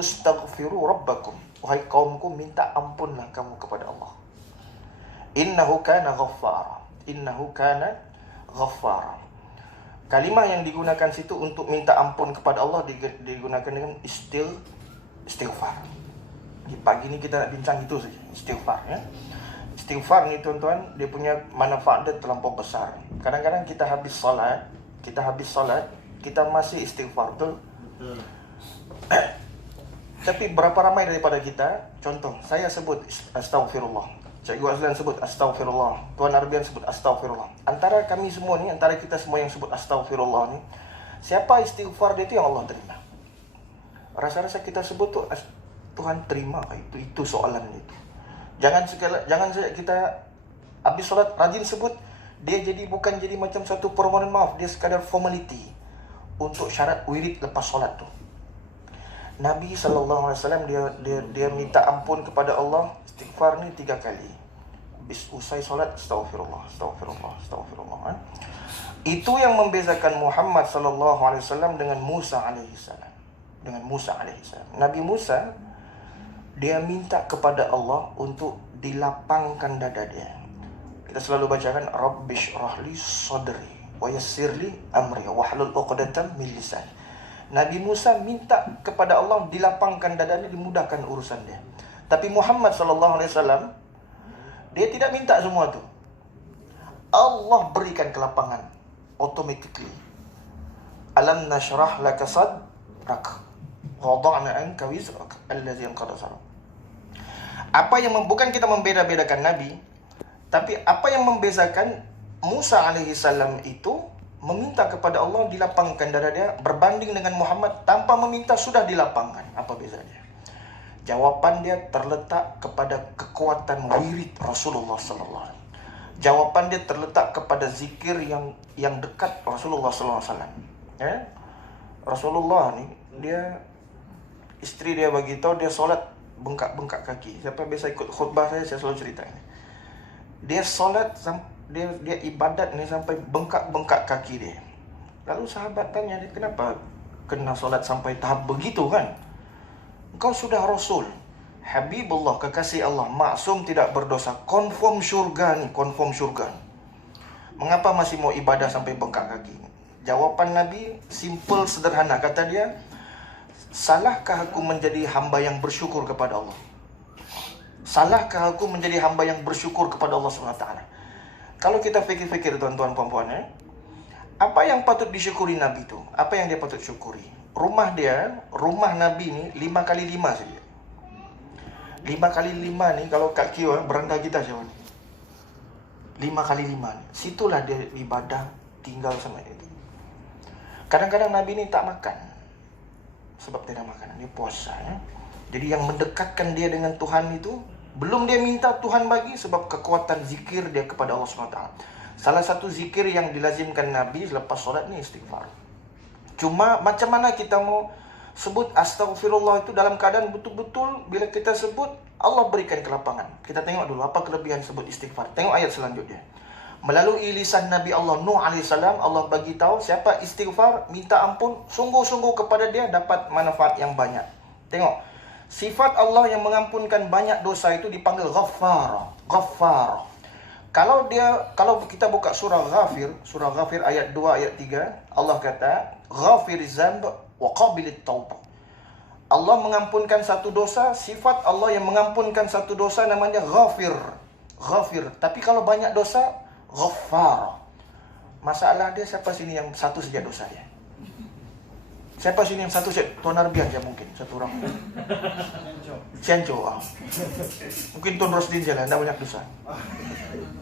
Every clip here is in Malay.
tustaghfiru rabbakum, wahai kaumku, minta ampunlah kamu kepada Allah. Innahu kana ghaffara. Innahu kana ghaffara. Kalimah yang digunakan situ untuk minta ampun kepada Allah digunakan dengan istighfar. Di pagi ni kita nak bincang itu saja, istighfar ya. Istighfar ni tuan-tuan, dia punya manfaat dia terlampau besar. Kadang-kadang kita habis solat, kita masih istighfar, betul? Tapi berapa ramai daripada kita, contoh, saya sebut astaghfirullah, Cikgu Azlan sebut astaghfirullah, Tuan Arbian sebut astaghfirullah. Antara kami semua ni, antara kita semua yang sebut astaghfirullah ni, siapa istighfar dia itu yang Allah terima? Rasa-rasa kita sebut tu Tuhan terima, itu soalan itu. Jangan saja kita habis solat rajin sebut, dia bukan jadi macam satu permohonan maaf, dia sekadar formality untuk syarat wirid lepas solat tu. Nabi SAW dia minta ampun kepada Allah, istighfar ni 3 kali. Habis usai solat, astaghfirullah. Itu yang membezakan Muhammad SAW dengan Musa AS. Nabi Musa, dia minta kepada Allah untuk dilapangkan dada dia. Kita selalu bacakan, Rabbish rahli sadri wa yassirli amri wahlul 'uqdatam min lisani. Nabi Musa minta kepada Allah dilapangkan dadanya, dimudahkan urusan dia. Tapi Muhammad SAW, dia tidak minta semua tu. Allah berikan kelapangan automatically. Alam nashrah laka sadrak wa wada'na anka wizrak allazi anqadha sadrak. Apa yang bukan kita membeda-bedakan Nabi, tapi apa yang membezakan Musa alaihissalam itu meminta kepada Allah dilapangkan dada dia, berbanding dengan Muhammad tanpa meminta sudah dilapangkan. Apa bezanya? Jawapan dia terletak kepada kekuatan wirid Rasulullah sallallahu alaihi wasallam. Jawapan dia terletak kepada zikir yang dekat Rasulullah sallallahu alaihi wasallam. Ya? Rasulullah ni, dia isteri dia bagi tahu dia solat bengkak-bengkak kaki. Siapa biasa ikut khutbah saya selalu cerita ini. Dia solat dia ibadat ni sampai bengkak-bengkak kaki dia. Lalu sahabat tanya dia, kenapa kena solat sampai tahap begitu kan? Engkau sudah Rasul, Habibullah, kekasih Allah, maksum tidak berdosa, confirm syurga ni, mengapa masih mau ibadah sampai bengkak kaki? Jawapan Nabi simple, sederhana. Kata dia, salahkah aku menjadi hamba yang bersyukur kepada Allah? Salahkah aku menjadi hamba yang bersyukur kepada Allah SWT? Kalau kita fikir-fikir tuan-tuan puan-puan, apa yang patut disyukuri Nabi itu? Apa yang dia patut syukuri? Rumah Nabi ni 5x5 saja. 5x5 ni, kalau Kak Kio beranda kita siapa ni? 5x5 ni. Situlah dia ibadah, tinggal sama dia. Kadang-kadang Nabi ni tak makan. Sebab tidak makan, dia puasa. Jadi yang mendekatkan dia dengan Tuhan itu, belum dia minta Tuhan bagi, sebab kekuatan zikir dia kepada Allah SWT. Salah satu zikir yang dilazimkan Nabi selepas solat ni istighfar. Cuma macam mana kita mau sebut astaghfirullah itu dalam keadaan betul-betul bila kita sebut Allah berikan kelapangan. Kita tengok dulu apa kelebihan sebut istighfar. Tengok ayat selanjutnya. Melalui lisan Nabi Allah Nuh AS, Allah bagi tahu siapa istighfar, minta ampun sungguh-sungguh kepada dia, dapat manfaat yang banyak. Tengok. Sifat Allah yang mengampunkan banyak dosa itu dipanggil Ghaffar. Kalau kita buka surah Ghafir ayat 2 ayat 3, Allah kata Ghafir zamb wa qabilit taubah. Allah mengampunkan satu dosa, sifat Allah yang mengampunkan satu dosa namanya Ghafir. Tapi kalau banyak dosa, Ghaffar. Masalah dia, siapa sini yang satu saja dosa dia? Siapa sini yang satu saja? Tuan Arbian saja mungkin, satu orang. Cianco. Mungkin Tuan Rosdin saja, tidak banyak dosa.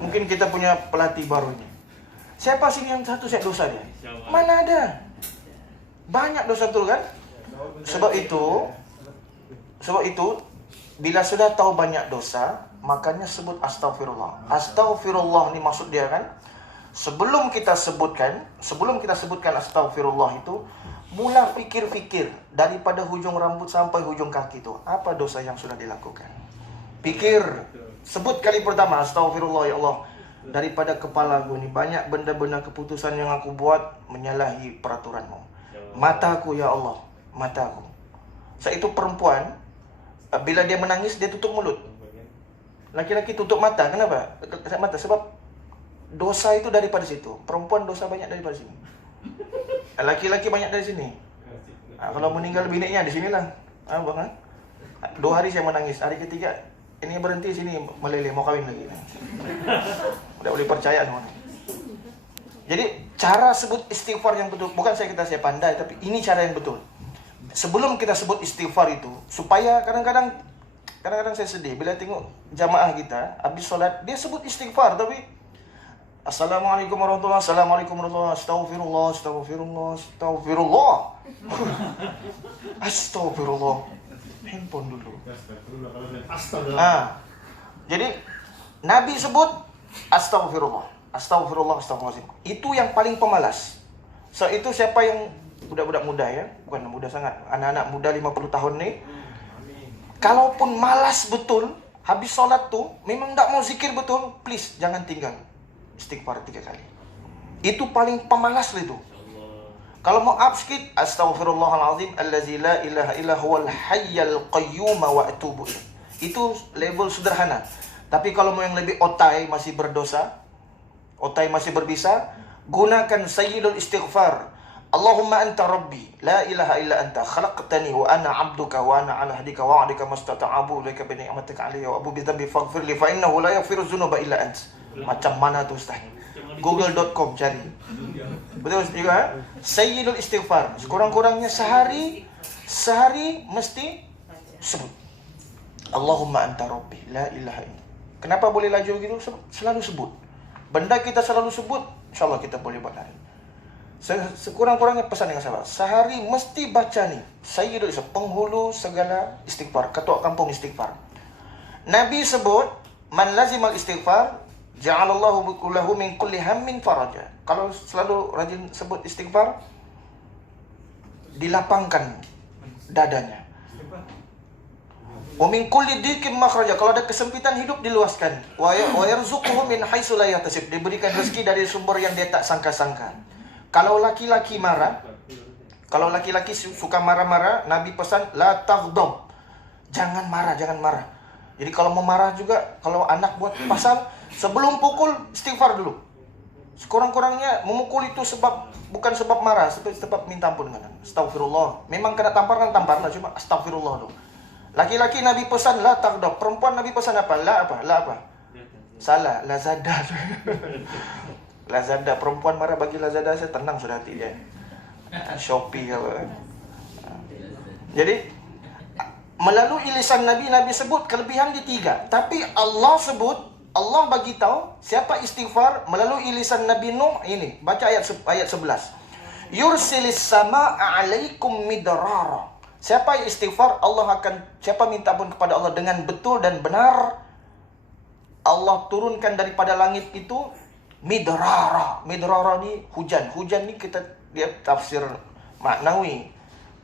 Mungkin kita punya pelatih baru ini. Siapa sini yang satu saja dosa dia? Mana ada? Banyak dosa tu kan? Sebab itu bila sudah tahu banyak dosa, makanya sebut astaghfirullah. Astaghfirullah ni maksud dia kan, sebelum kita sebutkan astaghfirullah itu, mula fikir-fikir daripada hujung rambut sampai hujung kaki itu, apa dosa yang sudah dilakukan. Pikir, sebut kali pertama, astaghfirullah ya Allah, daripada kepala aku ni banyak benda-benda keputusan yang aku buat menyalahi peraturanmu. Mataku ya Allah, mataku. Saat itu perempuan, bila dia menangis, dia tutup mulut. Laki-laki tutup mata. Kenapa? Mata. Sebab dosa itu daripada situ. Perempuan dosa banyak daripada sini. Laki-laki banyak dari sini. Kalau meninggal biniknya di sinilah. Bang, 2 hari saya menangis. Hari ketiga, ini berhenti sini meleleh, mau kawin lagi. Tidak boleh percaya teman. Jadi cara sebut istighfar yang betul, bukan saya pandai, tapi ini cara yang betul. Sebelum kita sebut istighfar itu, supaya kadang-kadang saya sedih bila tengok jamaah kita habis solat dia sebut istighfar, tapi Assalamualaikum warahmatullahi wabarakatuh, Assalamualaikum warahmatullahi wabarakatuh, Astagfirullah. Astagfirullah. Handphone dulu. Jadi Nabi sebut Astagfirullah. Astagfirullahaladzim. Itu yang paling pemalas. So itu siapa yang budak-budak muda ya, bukan muda sangat, anak-anak muda 50 tahun nih, kalaupun malas betul, habis sholat tuh, memang tak mau zikir betul, please jangan tinggal istighfar 3 kali. Itu paling pemalas itu. Kalau mau up sikit, Astaghfirullahaladzim allazi la ilaha illa huwal hayyal qayyum wa atubu ilaih. Itu level sederhana. Tapi kalau mau yang lebih otai, masih berdosa, otai masih berbisa, gunakan sayyidul istighfar. Allahumma anta rabbi, la ilaha illa anta, khalaqtani wa ana abduka wa ana ala hadika wa adika mastata'abu ilaika bi ni'matika alayya wa abu bi dhanbi faghfir li fa innahu la yaghfiru dzunuba illa ant. Macam mana tu Ustaz? Google.com cari. Betul juga? Sayyidul istighfar. Sekurang-kurangnya sehari mesti sebut. Allahumma anta rabbi, la ilaha illa. Kenapa boleh laju gitu? Selalu sebut. Benda kita selalu sebut, insyaAllah kita boleh buat hari. Sekurang-kurangnya pesan dengan sahabat, sehari mesti baca nih Sayyidul Istighfar, penghulu segala istighfar, ketua kampung istighfar. Nabi sebut, man lazimal istighfar ja'alallahu lahu min kulli hammin faraja. Kalau selalu rajin sebut istighfar, dilapangkan dadanya. Wa min kulli dhiqin makhraja. Kalau ada kesempitan hidup, diluaskan. Wa yarzuquhu min haitsu la yahtasib. Diberikan rezeki dari sumber yang dia tak sangka-sangka. Kalau laki-laki marah, kalau laki-laki suka marah-marah, Nabi pesan la taghdab. Jangan marah. Jadi kalau mau marah juga, kalau anak buat pasal, sebelum pukul istighfar dulu. Sekurang-kurangnya memukul itu bukan sebab marah, sebab minta ampun dengan astagfirullah. Memang kena tampar kan tampar, cuma astagfirullah dulu. Laki-laki Nabi pesan la taghdab. Perempuan Nabi pesan apa? La apa? Salah, Lazada. Lazada, perempuan marah bagi Lazada, saya tenang sudah hati dia. Shopee apa. Jadi melalui lisan Nabi sebut kelebihan di 3. Tapi Allah sebut, Allah bagi tahu siapa istighfar melalui lisan Nabi Nuh ini. Baca ayat 11. Yursilis samaa'a 'alaikum midrara. Siapa yang istighfar, siapa minta ampun kepada Allah dengan betul dan benar, Allah turunkan daripada langit itu midrara. Midrara ni hujan. Hujan ni dia tafsir maknawi,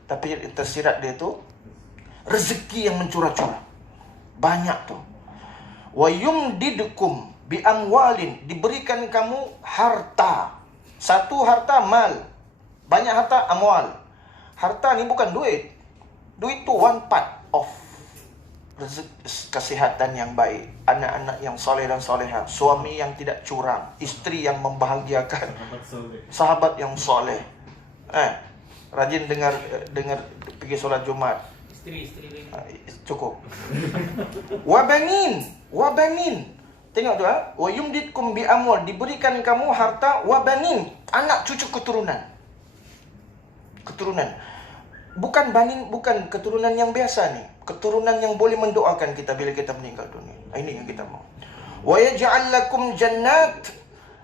tapi tersirat dia tu rezeki yang mencurah-curah. Banyak tu. Wa yumdidkum bi amwalin, diberikan kamu harta. Satu harta mal, banyak harta amwal. Harta ni bukan duit. Duit tu one part of kesihatan yang baik, anak-anak yang soleh dan soleha, suami yang tidak curang, istri yang membahagiakan, sahabat yang soleh, rajin dengar pergi solat Jumat, istri cukup. Wabanin, tengok tu wa yumditkum bi amwal, diberikan kamu harta, wabanin, anak cucu keturunan. Bukan keturunan yang biasa nih. Keturunan yang boleh mendoakan kita bila kita meninggal dunia. Ini yang kita mau. Wa yaj'al lakum jannat,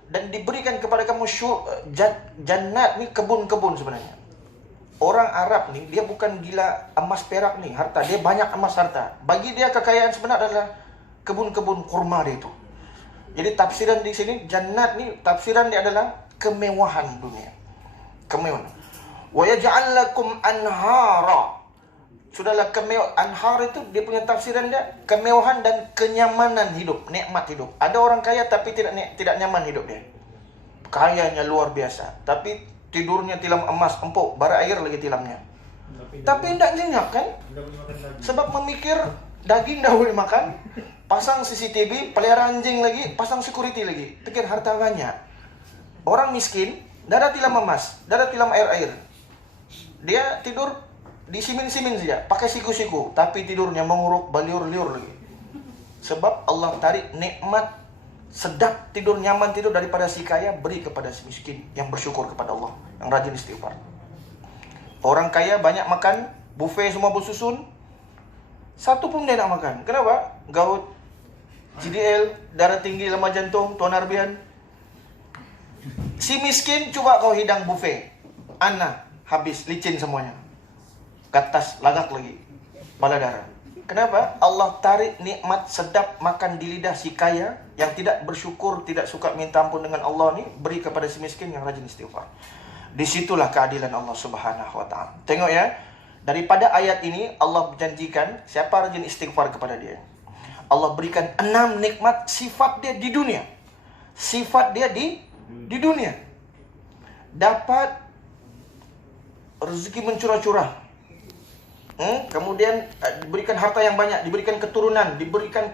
dan diberikan kepada kamu jannat ni kebun-kebun sebenarnya. Orang Arab ni dia bukan gila emas perak ni harta, dia banyak emas harta. Bagi dia kekayaan sebenar adalah kebun-kebun kurma dia itu. Jadi tafsiran di sini jannat ni tafsiran dia adalah kemewahan dunia. Kemewahan. Wa yaj'al lakum anhara. Sudahlah anhar itu dia punya tafsiran dia kemewahan dan kenyamanan hidup, nikmat hidup. Ada orang kaya tapi tidak nyaman hidup dia. Kayanya luar biasa, tapi tidurnya tilam emas empuk, bara air lagi tilamnya. Tapi tidak nyenyak kan? Sebab memikir daging dah boleh makan, pasang CCTV, pelihara anjing lagi, pasang security lagi, pikir harta banyak. Orang miskin, dah ada tilam emas, dah ada tilam air-air. Dia tidur di simin-simin saja, pakai siku-siku, tapi tidurnya menguruk baliur-liur lagi. Sebab Allah tarik nikmat sedap tidur, nyaman tidur daripada si kaya, beri kepada si miskin yang bersyukur kepada Allah, yang rajin istighfar. Orang kaya banyak makan, buffet semua bersusun, satu pun dia nak makan. Kenapa? Gaut, GDL, darah tinggi, lemah jantung, tuan arbian. Si miskin cuba kau hidang buffet, habis, licin semuanya. Gatas, lagak lagi, bala darah. Kenapa? Allah tarik nikmat sedap makan di lidah si kaya yang tidak bersyukur, tidak suka minta ampun dengan Allah ni, beri kepada si miskin yang rajin istighfar. Disitulah keadilan Allah Subhanahu wa ta'ala. Tengok ya, daripada ayat ini Allah berjanjikan siapa rajin istighfar kepada dia, Allah berikan 6 nikmat sifat dia di dunia. Sifat dia di dunia. Dapat rezeki mencurah-curah. Kemudian diberikan harta yang banyak, diberikan keturunan, diberikan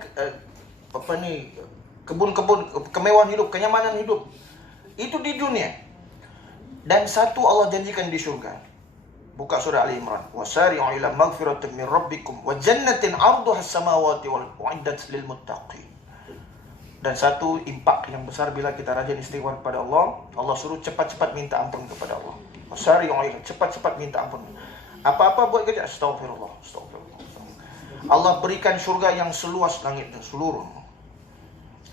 kebun-kebun, kemewahan hidup, kenyamanan hidup. Itu di dunia. Dan satu Allah janjikan di surga. Buka surah Ali Imran. Wasari'u ila maghfiratin min rabbikum wa jannatin 'arduha as-samawati wal 'iddat lil muttaqin. Dan satu impak yang besar bila kita rajin istighfar kepada Allah, Allah suruh cepat-cepat minta ampun kepada Allah. Wasari'u ila, cepat-cepat minta ampun. Apa-apa buat kerja, astagfirullah. Allah berikan surga yang seluas langit dan seluruh,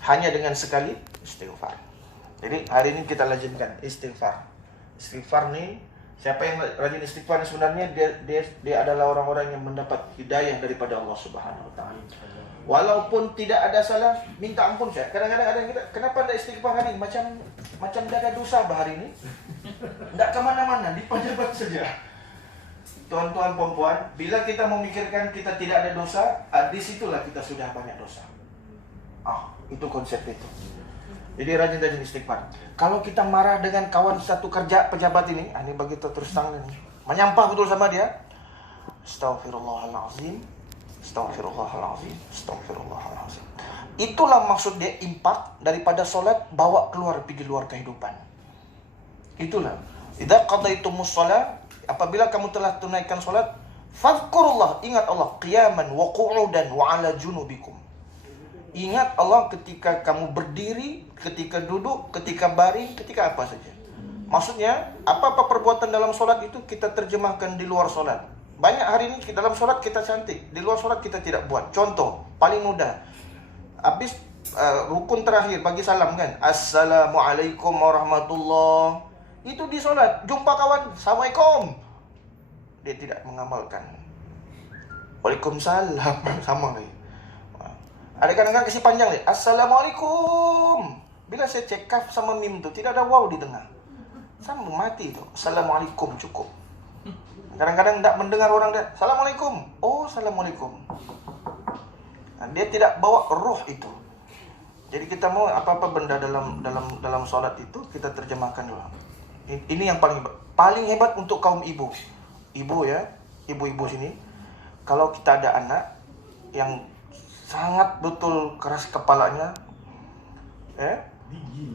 hanya dengan sekali istighfar. Jadi hari ini kita lazimkan istighfar. Istighfar ni, siapa yang rajin istighfar ni sebenarnya dia adalah orang-orang yang mendapat hidayah daripada Allah Subhanahu wa ta'ala. Walaupun tidak ada salah, minta ampun saya. Kadang-kadang ada yang kita, kenapa tidak istighfar hari ini? Macam tidak ada dosa hari ini. Tidak kemana-mana, di pejabat saja. Tuan-tuan, puan-puan, bila kita memikirkan kita tidak ada dosa, di situlah kita sudah banyak dosa. Itu konsep itu. Jadi rajin-rajin istighfar. Kalau kita marah dengan kawan satu kerja pejabat ini begitu terus tangan ini, menyampah betul sama dia, Astaghfirullahalazim, Astaghfirullahalazim, Astaghfirullahalazim. Itulah maksud dia impak daripada solat, bawa keluar, pergi luar kehidupan. Itulah. Idza qadaitumus shalah, apabila kamu telah tunaikan solat, fadhkurullah, ingat Allah, qiyaman wa qu'udan wa ala junubikum. Ingat Allah ketika kamu berdiri, ketika duduk, ketika baring, ketika apa saja. Maksudnya, apa-apa perbuatan dalam solat itu kita terjemahkan di luar solat. Banyak hari ini dalam solat kita cantik, di luar solat kita tidak buat. Contoh, paling mudah. Habis rukun terakhir bagi salam kan, Assalamualaikum warahmatullahi. Itu di solat, jumpa kawan, Assalamualaikum, dia tidak mengamalkan. Waalaikumsalam, sama lagi. Ada kadang-kadang kasih panjang lagi, Assalamualaikum. Bila saya cek kaf sama mim tu tidak ada waw di tengah, sama mati tu. Assalamualaikum cukup. Kadang-kadang tak mendengar orang dia, Assalamualaikum. Oh, Assalamualaikum. Dia tidak bawa roh itu. Jadi kita mau apa-apa benda dalam solat itu kita terjemahkan dulu. Ini yang paling hebat untuk kaum ibu. Ibu ya, ibu-ibu sini. Kalau kita ada anak yang sangat betul keras kepalanya,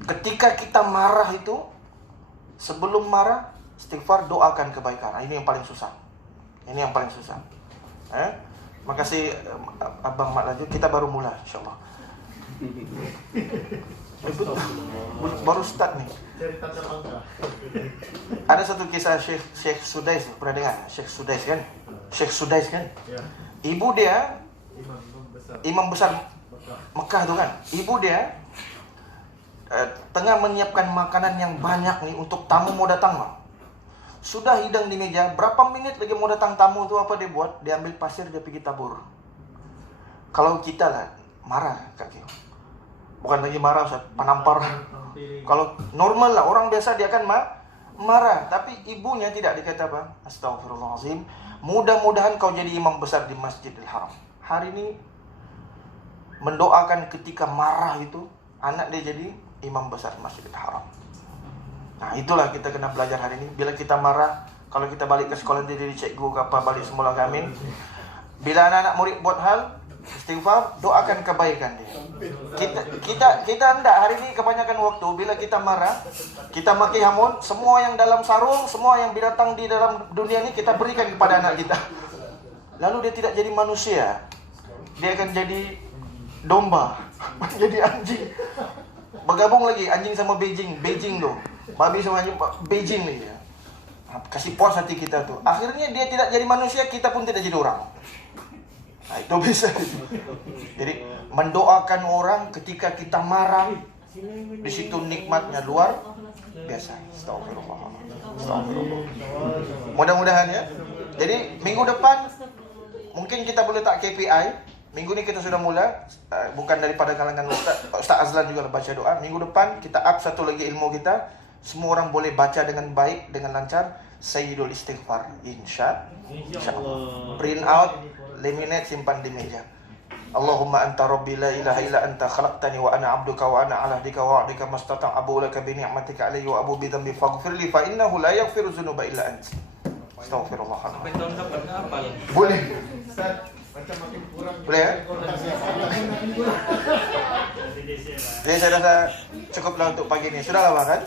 ketika kita marah itu, sebelum marah, istighfar, doakan kebaikan. Ini yang paling susah. Ini yang paling susah. Makasih Abang Mak Laju, kita baru mulai insyaAllah. Baru start nih. Ada satu kisah Syekh Sudais, pernah dengar? Syekh Sudais kan? Syekh Sudais kan? Ibu dia imam besar Mekah tu kan. Ibu dia tengah menyiapkan makanan yang banyak nih untuk tamu mau datang mah. Sudah hidang di meja, berapa menit lagi mau datang tamu tu, apa dia buat? Dia ambil pasir, dia pergi tabur. Kalau kita lah marah kaki. Bukan lagi marah Ustaz, penampar. Kalau normal lah, orang biasa dia akan marah. Tapi ibunya tidak, dikata apa? Astaghfirullahaladzim, mudah-mudahan kau jadi imam besar di Masjidil Haram. Hari ini mendoakan ketika marah itu, anak dia jadi imam besar Masjidil Haram. Nah itulah kita kena belajar hari ini. Bila kita marah, Kalau kita balik ke sekolah nanti jadi cikgu ke apa, balik semula ke amin. Bila anak-anak murid buat hal, istighfar, doakan kebaikan dia. Kita hendak hari ini kebanyakan waktu bila kita marah, kita maki hamun, semua yang dalam sarung, semua yang binatang di dalam dunia ini kita berikan kepada anak kita. Lalu dia tidak jadi manusia. Dia akan jadi domba, jadi anjing. Bergabung lagi anjing sama Beijing tuh. Babi sama anjing Beijing lagi ya. Kasih puas hati kita tuh. Akhirnya dia tidak jadi manusia, kita pun tidak jadi orang. Nah, itu bisa. Jadi mendoakan orang ketika kita marah, di situ nikmatnya luar biasa. Astagfirullah. Mudah-mudahan ya. Jadi minggu depan mungkin kita boleh tak KPI. Minggu ini kita sudah mulai, bukan daripada kalangan Ustaz Azlan juga baca doa. Minggu depan kita up satu lagi ilmu kita. Semua orang boleh baca dengan baik, dengan lancar. Sayyidul Istighfar, insyaallah. Print out, laminate, simpan di meja. Allahumma anta rabbi la ilaha illa anta khalaqtani wa ana abduka wa ana ala ahdika wa wa'dika mastata' abu laka bi ni'matika alayya wa abu bi dhanbi faghfirli fa innahu la yaghfiru dzunuba illa ant. Astaghfirullahaladzim. Sampai tahun depan hafal. Boleh. Macam makin kurang. Boleh ya? Jadi saya rasa cukuplah untuk pagi ini. Sudahlah makan.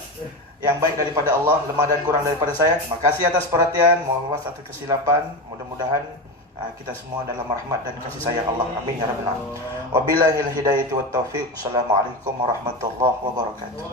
Yang baik daripada Allah, lemah dan kurang daripada saya. Terima kasih atas perhatian. Mohon maaf atas kesilapan. Mudah-mudahan kita semua dalam rahmat dan kasih sayang Allah. Amin ya rabbal alamin. Wabillahil hidayati wat taufiq. Assalamualaikum warahmatullahi wabarakatuh.